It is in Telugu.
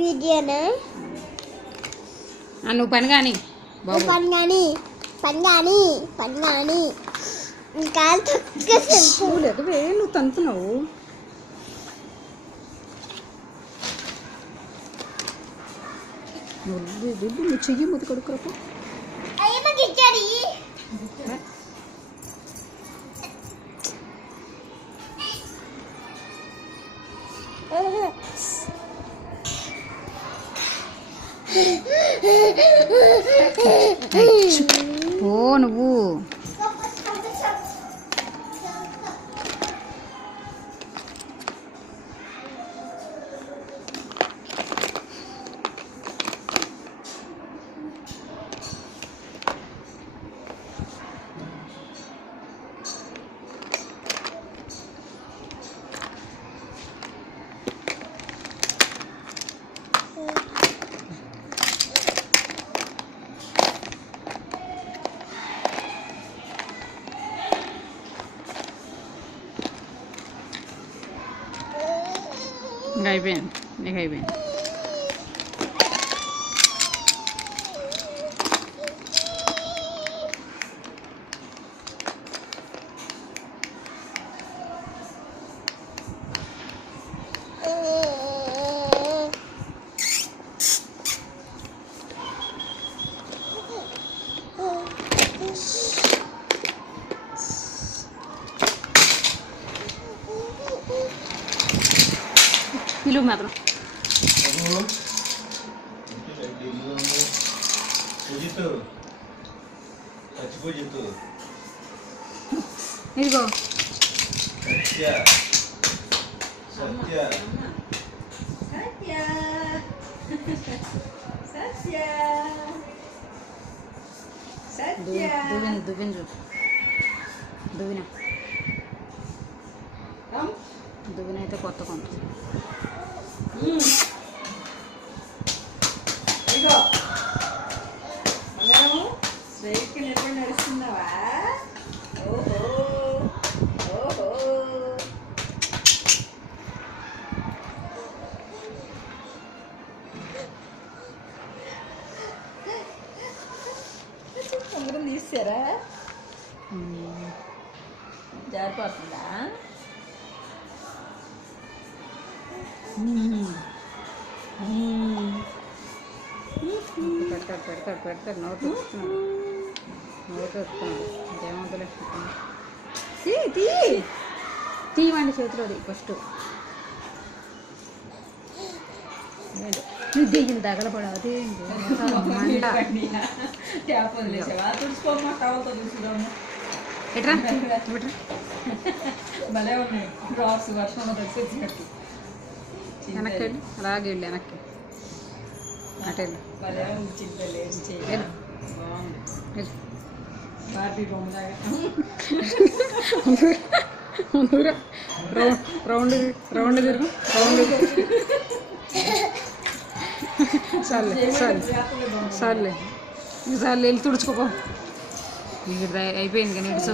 వీడియోనా నువ్వు పని కానీ బాబు పని కానీ ఇంకా లేకపోతే నువ్వు తంతున్నావు. నువ్వు చెయ్యి ముద్దు కొడుకురపు పో నువ్వు. ఇంకా అయిపోయింది, నీకు అయిపోయింది. పిలువు మాత్రం ఇదిగో దువ్విన అయితే కొత్త కొంత నడుస్తున్నావా? ఓహో ఓహో అందరం తీసారా? జారిపోతుందా? పెడతాడు నోటు వస్తున్నాడు. ఇంకేమవుతుంది తీయమండి చేతిలోది ఫస్ట్. నువ్వు దిగిన తగలపడవు ఎట్రా భలే ఉన్నాయి డ్రాప్స్ వర్షంలో తెచ్చినట్టు. వెనక్కి వెళ్ళి అలాగే వెళ్ళి వెనక్కి అటు వెళ్ళి భలే బాగుంది. బార్బీ బొమ్మలాగా రౌండ్ తిరుగు సర్లే సర్లే సర్లే వెళ్ళి తుడుచుకోపో. ఇక్కడ అయిపోయింది కానీ